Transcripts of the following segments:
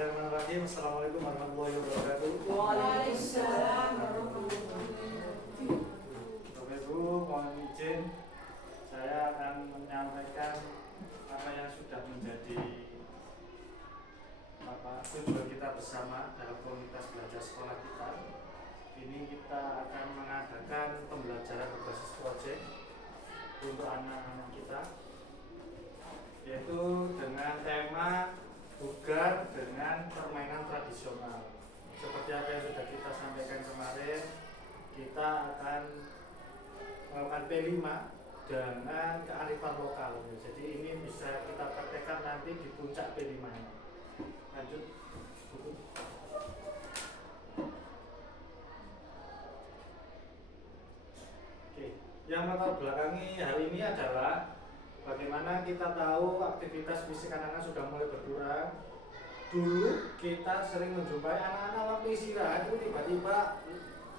Bismillahirrahmanirrahim. Assalamualaikum warahmatullahi wabarakatuh. Waalaikumsalam warahmatullahi wabarakatuh. Bapak Ibu, mohon izin saya akan menyampaikan apa yang sudah menjadi tujuan kita bersama dalam komunitas belajar sekolah kita. Ini kita akan mengadakan pembelajaran berbasis proyek untuk anak-anak kita, yaitu dengan tema bugar dengan permainan tradisional. Seperti apa yang sudah kita sampaikan kemarin, kita akan melakukan P5 dengan kearifan lokal. Jadi ini bisa kita praktekkan nanti di puncak P5. Lanjut. Oke, yang latar belakangi hari ini adalah bagaimana kita tahu aktivitas fisik anak-anak sudah mulai berkurang. Dulu kita sering menjumpai anak-anak waktu istirahat itu tiba-tiba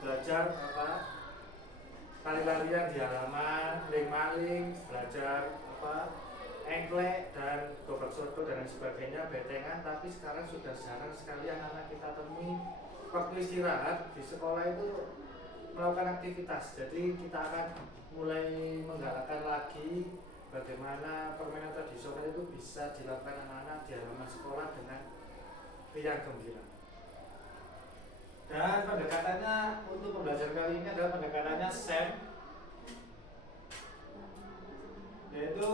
belajar lari-larian di halaman, maling, belajar engklek dan gobak soto dan sebagainya, betengan. Tapi sekarang sudah jarang sekali anak-anak kita temui waktu istirahat di sekolah itu melakukan aktivitas. Jadi kita akan mulai menggalakkan lagi bagaimana permainan tradisional itu bisa dilakukan anak-anak di halaman sekolah dengan riang gembira. Dan pendekatannya untuk pembelajaran kali ini adalah pendekatannya SEM, yaitu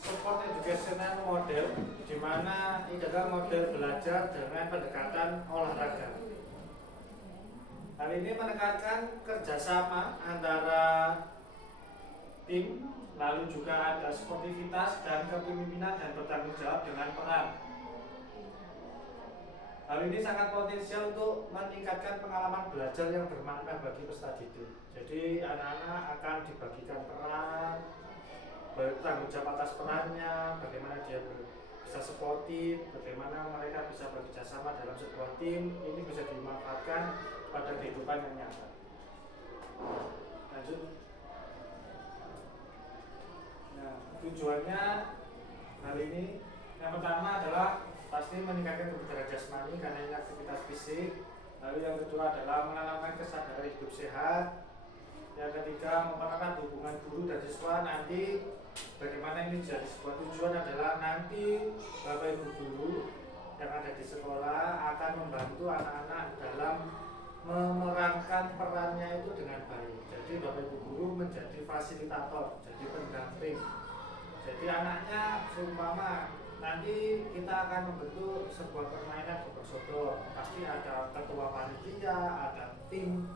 Support Educational Model, di mana ini adalah model belajar dengan pendekatan olahraga. Hal ini menekankan kerjasama antara tim, lalu juga ada sportivitas dan kepemimpinan dan bertanggung jawab dengan peran. Hal ini sangat potensial untuk meningkatkan pengalaman belajar yang bermakna bagi peserta didik. Jadi anak-anak akan dibagikan peran, bertanggung jawab atas perannya, bagaimana dia bisa sportif, bagaimana mereka bisa bekerja sama dalam sebuah tim. Ini bisa dimanfaatkan pada kehidupan yang nyata. Lanjut. Nah, tujuannya hari ini yang pertama adalah pasti meningkatkan kebugaran jasmani karena ini aktivitas fisik. Lalu yang kedua adalah menanamkan kesadaran hidup sehat. Yang ketiga, mempererat hubungan guru dan siswa. Nanti bagaimana ini jadi sebuah tujuan adalah nanti Bapak Ibu guru yang ada di sekolah akan membantu anak-anak dalam memerankan perannya itu dengan baik. Jadi Bapak Ibu guru menjadi fasilitator, jadi pendamping. Jadi anaknya seumpama nanti kita akan membentuk sebuah permainan gobak sodor, pasti ada ketua panitia, ada tim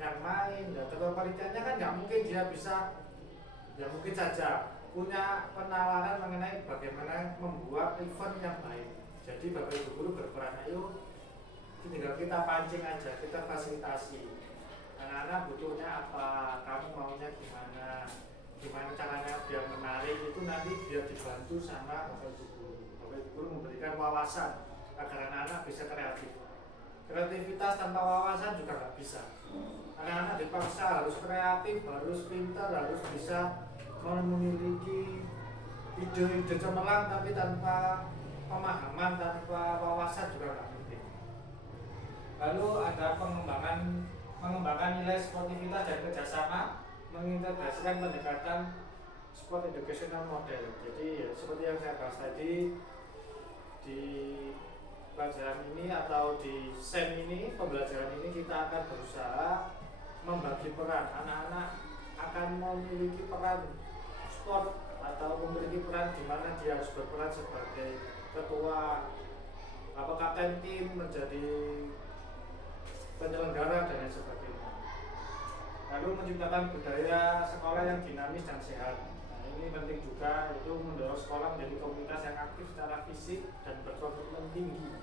yang main, dan ketua panitianya kan nggak mungkin dia bisa, ya mungkin saja punya penalaran mengenai bagaimana membuat event yang baik. Jadi Bapak Ibu guru berperan, ayo tinggal kita pancing aja, kita fasilitasi. Anak-anak butuhnya apa, kamu maunya gimana, gimana caranya biar menarik, itu nanti biar dibantu sama Bapak Ibu guru. Bapak Ibu guru memberikan wawasan agar anak-anak bisa kreatif. Kreativitas tanpa wawasan juga nggak bisa. Anak-anak dipaksa harus kreatif, harus pintar, harus bisa memiliki ide-ide cemerlang, tapi tanpa pemahaman, tanpa wawasan juga nggak mungkin. Lalu ada mengembangkan nilai sportivitas dan kerjasama, mengintegrasikan pendekatan sport educational model. Jadi ya, seperti yang saya bahas tadi di pelajaran ini atau di SEM ini, pembelajaran ini kita akan berusaha membagi peran. Anak-anak akan memiliki peran sport atau memiliki peran di mana dia harus berperan sebagai ketua, kapten tim, menjadi penyelenggara dan lain sebagainya. Lalu menciptakan budaya sekolah yang dinamis dan sehat. Nah, ini penting juga, yaitu mendorong sekolah menjadi komunitas yang aktif secara fisik dan berkomitmen tinggi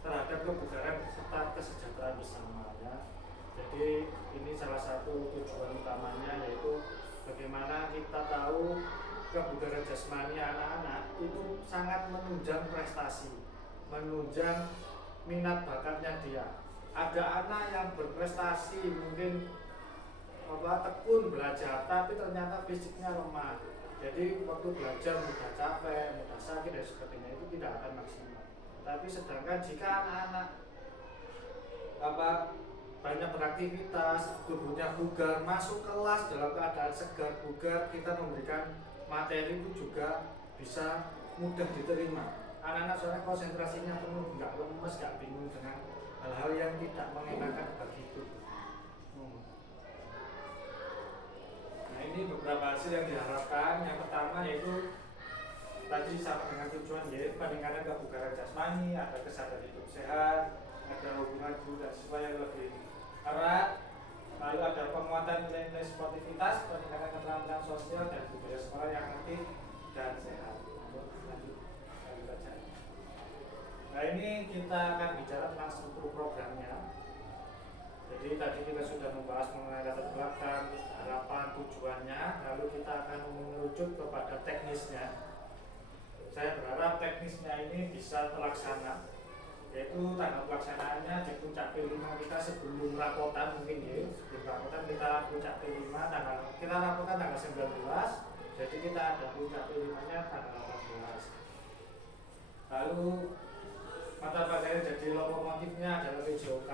terhadap kebugaran serta kesejahteraan bersama, ya. Jadi ini salah satu tujuan utamanya, yaitu bagaimana kita tahu kebugaran jasmani anak-anak itu sangat menunjang prestasi, menunjang minat bakatnya dia. Ada anak yang berprestasi mungkin tekun belajar, tapi ternyata fisiknya lemah. Jadi waktu belajar mudah capek, mudah sakit dan sebagainya, itu tidak akan maksimal. Tapi sedangkan jika anak-anak banyak beraktivitas, tubuhnya bugar, masuk kelas dalam keadaan segar bugar, kita memberikan materi itu juga bisa mudah diterima. Anak-anak soalnya konsentrasinya penuh, nggak lemes, nggak bingung dengan hal-hal yang tidak mengenakan bagi tubuh. Nah, ini beberapa hasil yang diharapkan. Yang pertama yaitu tadi sama dengan tujuan, yaitu peningkatan kebugaran jasmani, ada kesadaran hidup sehat, ada hubungan guru dan siswa yang lebih erat, lalu ada penguatan nilai-nilai sportivitas, peningkatan keterampilan sosial dan budaya sekolah yang aktif dan sehat. Lanjut saja. Nah, ini kita akan bicara tentang struktur programnya. Jadi tadi kita sudah membahas mengenai latar belakang, harapan, tujuannya, lalu kita akan merujuk kepada teknisnya. Saya berharap teknisnya ini bisa terlaksana, yaitu tanggal pelaksanaannya di puncak P5 kita sebelum rapotan mungkin ya. Sebelum rapotan kita puncak P5 kita rapotan tanggal 19, jadi kita ada puncak P5 nya tanggal 18. Lalu mata pelajaran jadi lokomotifnya adalah PJOK,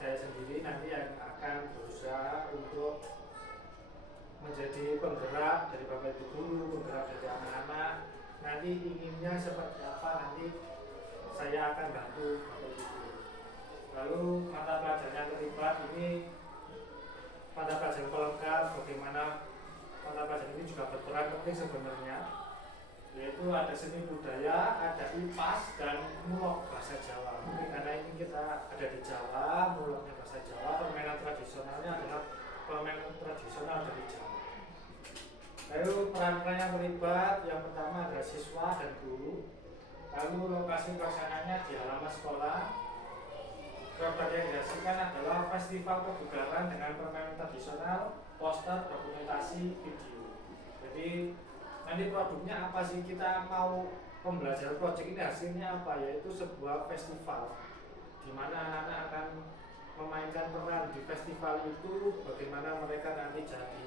saya sendiri nanti yang akan berusaha untuk menjadi penggerak dari Bapak Ibu guru, penggerak dari anak-anak. Nanti inginnya seperti apa, nanti saya akan bantu Bapak Ibu guru. Lalu mata pelajaran yang terlibat ini mata pelajaran pelengkap, bagaimana mata pelajaran ini juga berperan penting sebenarnya, yaitu ada seni budaya, ada IPAS dan mulok bahasa Jawa. Mungkin karena ini kita ada di Jawa, muloknya bahasa Jawa, permainan tradisionalnya adalah permainan tradisional dari Jawa. Lalu peran-peran yang terlibat, yang pertama adalah siswa dan guru. Lalu lokasi pelaksananya di halaman sekolah. Program yang dihasilkan adalah festival kebugaran dengan permainan tradisional, poster, dokumentasi, video. Jadi nanti produknya apa sih, kita mau pembelajaran project ini hasilnya apa, yaitu sebuah festival di mana anak-anak akan memainkan peran di festival itu, bagaimana mereka nanti jadi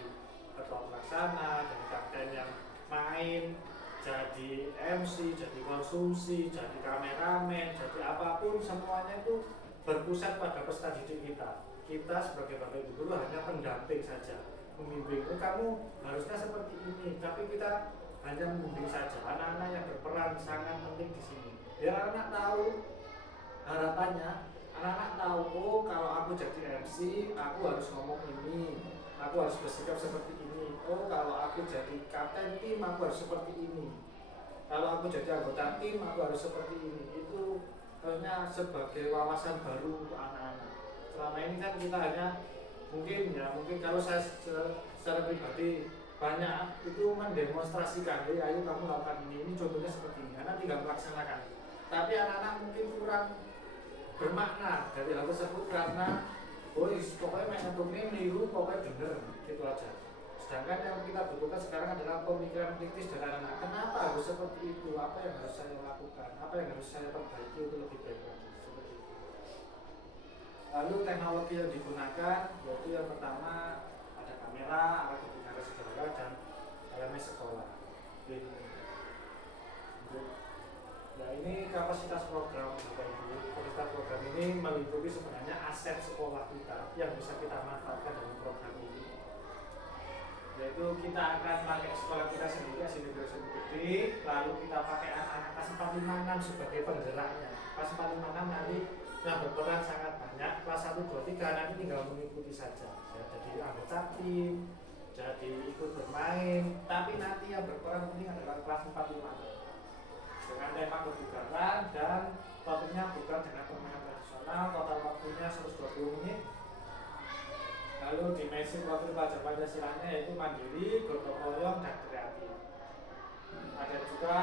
ketua pelaksana, jadi kapten yang main, jadi MC, jadi konsumsi, jadi kameramen, jadi apapun, semuanya itu berpusat pada peserta didik kita. Kita sebagai Bapak Ibu guru hanya pendamping saja, membimbing. Kamu harusnya seperti ini, tapi kita hanya membimbing saja. Anak-anak yang berperan sangat penting di sini. Biar anak tahu harapannya, anak-anak tahu, oh kalau aku jadi MC, aku harus ngomong ini, aku harus bersikap seperti ini. Oh kalau aku jadi kapten tim, aku harus seperti ini. Kalau aku jadi anggota tim, aku harus seperti ini. Itu harusnya sebagai wawasan baru untuk anak-anak. Selama ini kan kita hanya mungkin kalau saya secara pribadi banyak itu mendemonstrasikan, ayo kamu lakukan ini contohnya seperti ini, anak tinggal melaksanakan. Tapi anak-anak mungkin kurang bermakna dari hal tersebut karena pokoknya main ini niru, pokoknya bener gitu aja. Sedangkan yang kita butuhkan sekarang adalah pemikiran kritis dari anak-anak. Kenapa harus seperti itu? Apa yang harus saya lakukan? Apa yang harus saya perbaiki untuk lebih baik lagi? Seperti itu. Lalu teknologi yang digunakan yaitu yang pertama ada kamera, alat pembinaan segala dan elemen sekolah. Nah ini kapasitas program Bapak Ibu. Kapasitas program ini meliputi sebenarnya aset sekolah kita yang bisa kita manfaatkan dalam program ini. Yaitu kita akan pakai sekolah kita sendiri, SD Negeri Gede, lalu kita pakai anak-anak kelas 456 sebagai penggeraknya. Kelas 456 nanti yang berperan sangat banyak, kelas 1, 2, 3 nanti tinggal mengikuti saja. Jadi anggota tim, jadi ikut bermain, tapi nanti yang berperan penting adalah kelas 456 dengan tema kebugaran dan topiknya bukan dengan permainan tradisional. Total waktunya 120 menit. Lalu dimensi profil pelajar Pancasilanya yaitu mandiri, gotong royong, dan kreatif. Ada juga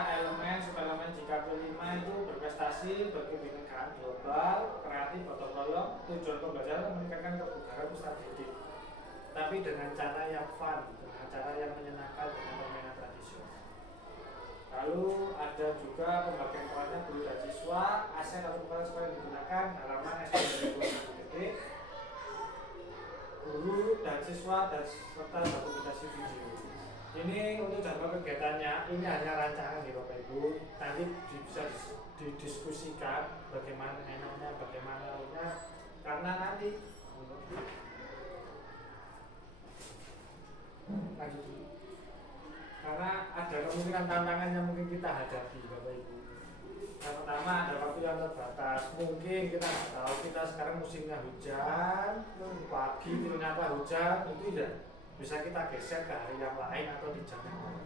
suplemen jika kelima itu berprestasi, berkebinekaan global, kreatif, gotong royong. Tujuan pembelajaran meningkatkan kebugaran peserta didik, tapi dengan cara yang fun, dengan cara yang menyenangkan dengan permainan tradisional. Lalu ada juga pembagian perannya guru dan siswa, aset atau bukan sekolah yang digunakan, halaman SD Gede, guru dan siswa dan serta dokumentasi video. Ini untuk jadwal kegiatannya ini hanya rancangan ya Bapak Ibu. Nanti bisa didiskusikan bagaimana enaknya, bagaimana lainnya. Karena nanti lanjut dulu. Karena ada kemungkinan tantangan yang mungkin kita hadapi Bapak Ibu. Yang pertama ada waktu yang terbatas. Mungkin kita nggak tahu, kita sekarang musimnya hujan, pagi ternyata hujan, itu ya bisa kita geser ke hari yang lain atau di jam yang lain.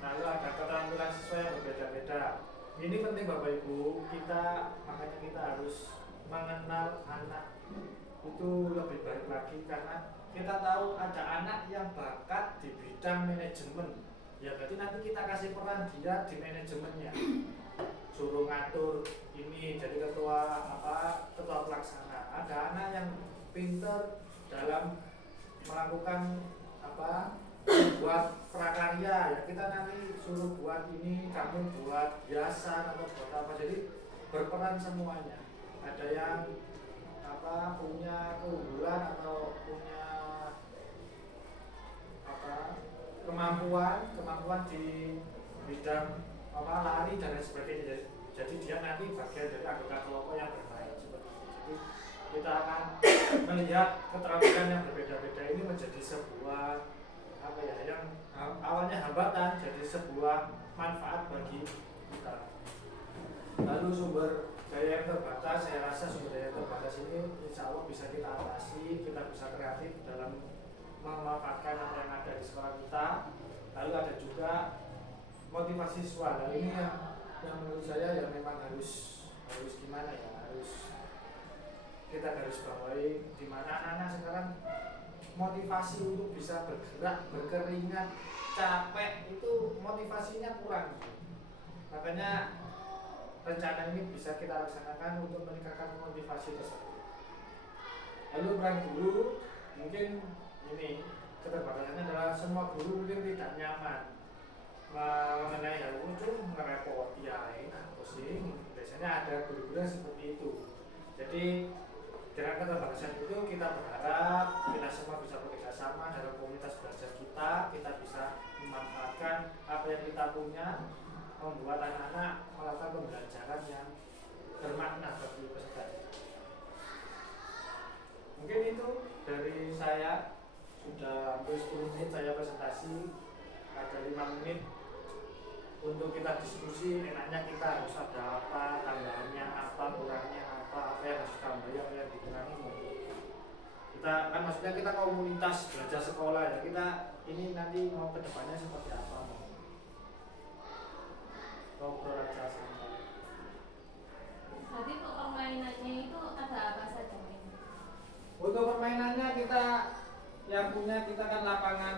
Lalu ada keterampilan siswa yang berbeda-beda. Ini penting Bapak Ibu, makanya kita harus mengenal anak itu lebih baik lagi, karena kita tahu ada anak yang bakat di bidang manajemen. Ya berarti nanti kita kasih peran dia di manajemennya. Suruh ngatur ini jadi ketua pelaksana. Ada anak yang pinter dalam melakukan buat prakarya, ya kita nanti suruh buat ini, kamu buat hiasan atau buat apa. Jadi berperan semuanya. Ada yang punya keunggulan atau punya kemampuan di bidang lari dan lain sebagainya. Jadi dia nanti bagian dari anggota kelompok yang bermain seperti itu. Jadi kita akan melihat keterampilan yang berbeda-beda ini menjadi sebuah yang awalnya hambatan jadi sebuah manfaat bagi kita. Lalu sumber daya yang terbatas, saya rasa sumber daya yang terbatas ini insya Allah bisa kita atasi, kita bisa kreatif dalam memanfaatkan apa yang ada di sekolah kita. Lalu ada juga motivasi siswa. Dan ini yang menurut saya yang memang harus gimana ya, harus kita garis bawahi, di mana anak-anak sekarang motivasi untuk bisa bergerak, berkeringat, capek itu motivasinya kurang. Makanya rencana ini bisa kita laksanakan untuk meningkatkan motivasi tersebut. Lalu peran guru, mungkin ini keterbatasannya adalah semua guru mungkin tidak nyaman mengenai hal itu, ngerepoti ya enak pusing. Biasanya ada guru-guru yang seperti itu. Jadi dengan keterbatasan itu kita berharap kita semua bisa bekerja sama dalam komunitas belajar kita bisa memanfaatkan apa yang kita punya, membuat anak-anak melakukan pembelajaran yang bermakna bagi peserta. Mungkin itu dari saya, sudah hampir 10 menit saya presentasi, ada 5 menit untuk kita diskusi. Enaknya kita harus ada apa, tambahannya apa, kurangnya apa yang harus ditambah, apa yang dikurangi. Kita kan maksudnya kita komunitas belajar sekolah ya, kita ini nanti mau ke depannya seperti apa, ngobrol aja santai. Jadi untuk permainannya itu ada apa saja ini? Untuk permainannya kita yang punya, kita kan lapangan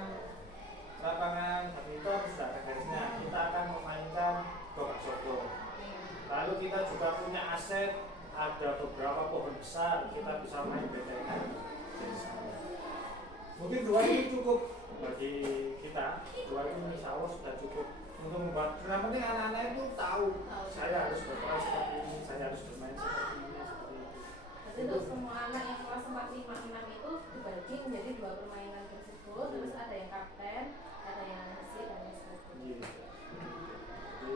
badminton sudah ada garisnya. Kita akan memainkan gobak sodor. Lalu kita juga punya aset, ada beberapa pohon besar, kita bisa main bedengan. Mungkin 2 ini cukup bagi kita. 2 ini insya Allah sudah cukup untuk membuat. Yang penting anak-anak itu tahu saya harus berperan seperti ini, saya harus bermain seperti ini, seperti itu. Jadi untuk semua anak yang kelas 4, 5, 6 itu dibagi menjadi 2 permainan tersebut. Terus ada yang kapten, ada yang nasi dan lain sebagainya. Jadi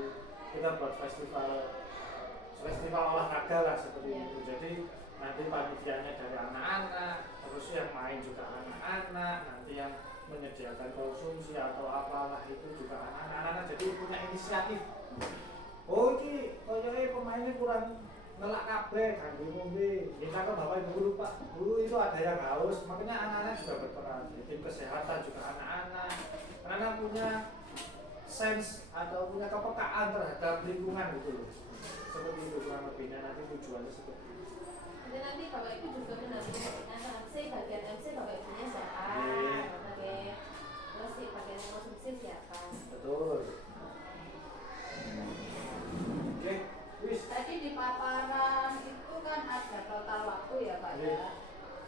kita buat festival olahraga lah seperti itu. Jadi nanti panitianya dari anak-anak, terus yang main juga anak-anak, nanti yang menyediakan konsumsi atau apalah itu juga anak-anak. Jadi punya inisiatif. Oh ini kayaknya pemainnya kurang ngelak kabeh kan ngombe. Kita ke Bapak Ibu guru, Pak guru itu ada yang haus, makanya anak-anak juga berperan. Tim kesehatan juga anak-anak punya sense atau punya kepekaan terhadap lingkungan gitu loh. Seperti itu kurang lebihnya, nanti tujuannya seperti itu. Jadi nanti Bapak Ibu juga mendampingi MC, bagian MC Bapak Ibunya siapa? Oke. Terus si bagian konsumsi siapa? Betul. Oke, wis. Tadi di paparan itu kan ada total waktu ya Pak ya.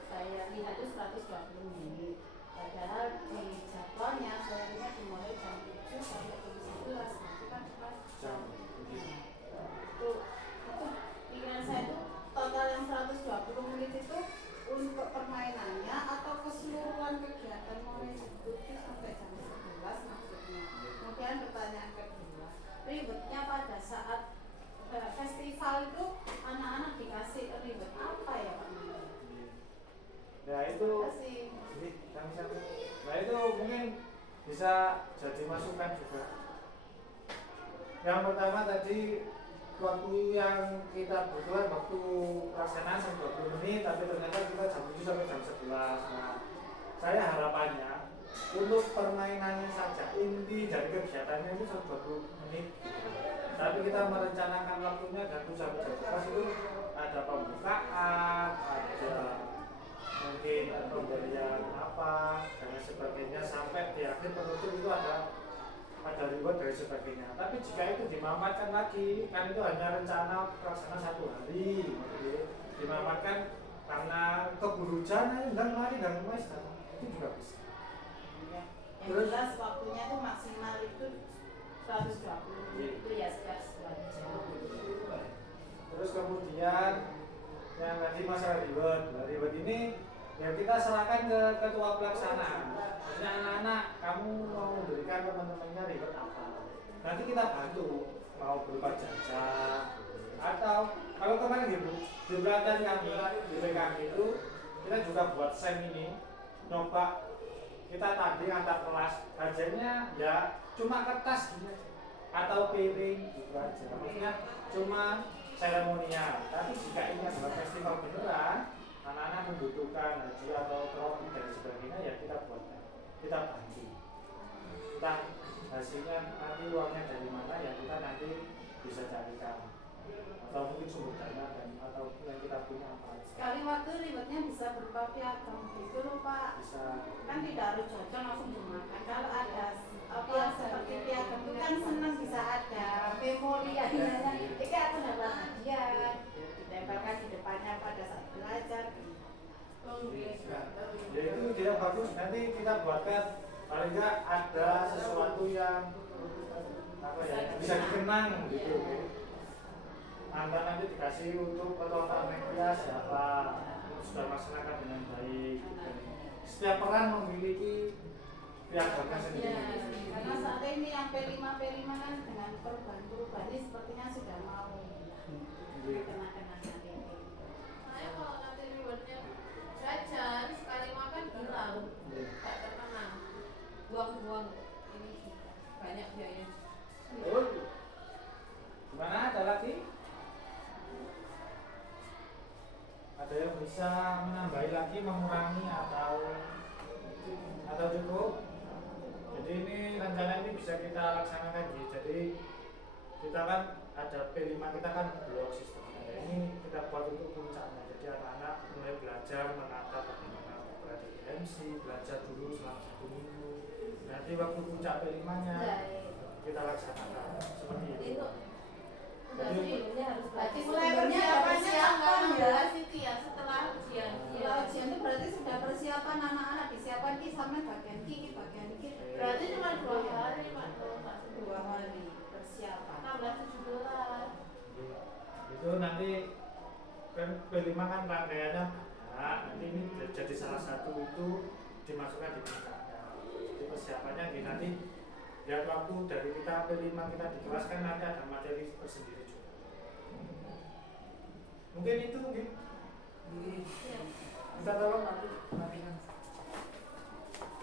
Saya lihat itu 120 menit. Padahal di jadwalnya saya lihat dimulai jam 7 sampai jam 11. Itu kan pas jam. Itu pikiran saya itu total yang 120 menit itu untuk permainannya atau keseluruhan kegiatan mulai jam 7 sampai jam 11 maksudnya. Kemudian pertanyaan masukan juga. Yang pertama tadi waktu yang kita butuhkan waktu pelaksanaan sampai 20 menit, tapi ternyata kita jam 7 sampai jam 11. Nah, saya harapannya untuk permainannya saja, inti dari kegiatannya itu sampai 20 menit. Tapi kita merencanakan waktunya dari 7 sampai jam 11 itu ada pembukaan, ada mungkin pemberian apa dan sebagainya, sampai di akhir penutup itu ada reward dan sebagainya. Tapi jika itu dimanfaatkan lagi, kan itu hanya rencana pelaksanaan 1 hari, dimanfaatkan karena keburu hujan, dan lari dan itu juga bisa. Yang jelas waktunya itu maksimal itu 120 menit itu ya sekitar 2 jam. Terus kemudian yang tadi masalah reward ini ya kita serahkan ke ketua pelaksana. Maksudnya anak-anak, kamu mau memberikan teman-temannya reward apa? Nanti kita bantu, mau berupa jajan atau kalau kemarin gitu di belakang kami di PKM itu kita juga buat SEM ini, nyoba kita tadi antar kelas, gajinya ya cuma kertas gitu atau piring gitu aja, maksudnya cuma seremonial. Tapi jika ini adalah festival beneran, anak-anak membutuhkan haji atau trofi dan sebagainya, ya kita buatkan, kita bantu. Entah hasilnya nanti uangnya dari mana, ya kita nanti bisa carikan, atau mungkin sumber dana dan atau yang kita punya apa. Sekali waktu rewardnya bisa berupa piagam gitu loh Pak. Bisa. Kan tidak harus jajan langsung dimakan. Kalau ada apa seperti piagam itu kan senang, bisa ada memori akhirnya. Ini aku dapat hadiah, ditempelkan di depannya pada saat belajar. Ya itu dia bagus. Nanti kita buatkan paling enggak ada sesuatu yang apa ya bisa dikenang gitu. Anda nanti dikasih untuk ketua media siapa sudah melaksanakan dengan baik. Setiap peran memiliki piagamnya sendiri. Karena saat ini yang P5 kan dengan perubahan ini sepertinya sudah mau kena-kena nanti. Saya kalau nanti rewardnya jajan sekali makan hilang, tak terkenang, buang-buang ini banyak biaya. Gimana, ada lagi? Ada yang bisa menambahi lagi, mengurangi atau cukup? Jadi ini rencana ini bisa kita laksanakan gitu. Jadi kita kan ada P5, kita kan blok sistemnya. Ini kita buat untuk puncaknya. Jadi anak-anak mulai belajar menata bagaimana berada di MC, belajar dulu selama 1 minggu. Nanti waktu puncak P5-nya kita laksanakan seperti itu. Jadi harus berarti mulai persiapannya kapan ya? Siti ya setelah ujian. Setelah ujian itu berarti sudah persiapan anak-anak, disiapkan ki sampai bagian ki. Berarti cuma 2 hari Pak, 2 hari persiapan. 16-17. Itu nanti kan P5 kan rangkaiannya, nah nanti ini jadi salah satu itu dimasukkan di puncaknya. Jadi persiapannya nanti ya waktu dari kita P5 kita di kelas kan nanti ada materi tersendiri juga. Mungkin itu mungkin kita tolong nanti.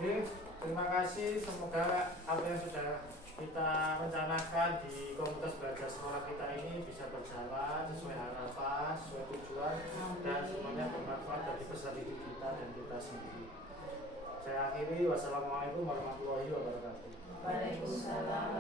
Oke, terima kasih. Semoga apa yang sudah kita rencanakan di komunitas belajar sekolah kita ini bisa berjalan sesuai harapan, sesuai tujuan, dan semuanya bermanfaat bagi peserta didik kita dan kita sendiri. Saya akhiri, wassalamualaikum warahmatullahi wabarakatuh. Waalaikumsalam.